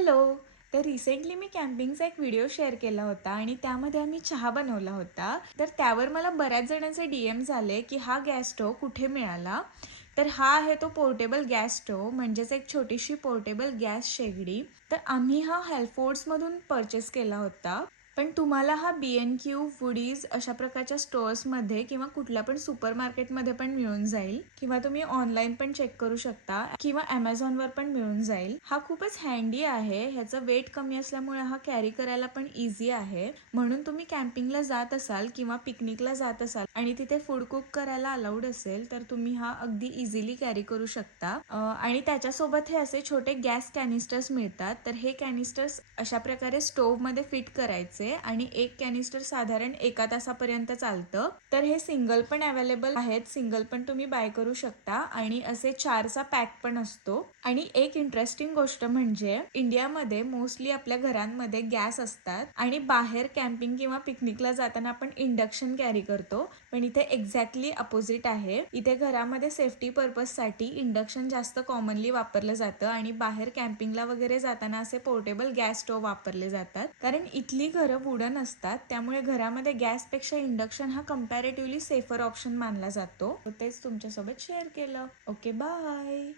Hello. तर recently मी कॅम्पिंगचा एक video share केला होता आणि त्यामध्ये आम्ही चहा बनवला होता. तर त्यावर मला बऱ्याच जणांचे DM झाले की हा गॅस स्टोव कुठे मिळाला. तर हा आहे तो पोर्टेबल गॅस स्टोव, म्हणजेच एक छोटीशी पोर्टेबल गॅस शेगडी. तर आम्ही हा हेल्फोर्ड्समधून परचेस केला होता. पण तुम्हाला हा B&Q, वुडीज अशा प्रकारच्या स्टोअर्समध्ये किंवा कुठल्या पण सुपर मार्केटमध्ये पण मिळून जाईल, किंवा तुम्ही ऑनलाईन पण चेक करू शकता किंवा Amazonवर पण मिळून जाईल. हा खूपच हँडी आहे. ह्याचं वेट कमी असल्यामुळे हा कॅरी करायला पण इझी आहे. म्हणून तुम्ही कॅम्पिंगला जात असाल किंवा पिकनिकला जात असाल आणि तिथे फूड कुक करायला अलाउड असेल तर तुम्ही हा अगदी इझिली कॅरी करू शकता. आणि त्याच्यासोबत हे असे छोटे गॅस कॅनिस्टर्स मिळतात. तर हे कॅनिस्टर्स अशा प्रकारे स्टोव्ह मध्ये फिट करायचे आणि एक कॅनिस्टर साधारण 1 तासापर्यंत चालतं. तर हे सिंगल पण अवेलेबल आहेत, सिंगल पण तुम्ही बाय करू शकता आणि असे 4चा पॅक पण असतो. आणि एक इंटरेस्टिंग गोष्ट म्हणजे इंडियामध्ये मोस्टली आपल्या घरांमध्ये गॅस असतात आणि बाहेर कॅम्पिंग किंवा पिकनिकला जाताना आपण इंडक्शन कॅरी करतो. पण इथे एक्झॅक्टली अपोजिट आहे. इथे घरामध्ये सेफ्टी पर्पजसाठी इंडक्शन जास्त कॉमनली वापरलं जातं आणि बाहेर कॅम्पिंगला वगैरे जाताना असे पोर्टेबल गॅस स्टोव वापरले जातात. कारण इथली घरं वुडन असतात, त्यामुळे घरामध्ये गॅसपेक्षा इंडक्शन हा कंपॅरेटिव्हली सेफर ऑप्शन मानला जातो. तेच तुमच्यासोबत शेअर केलं. Okay, bye.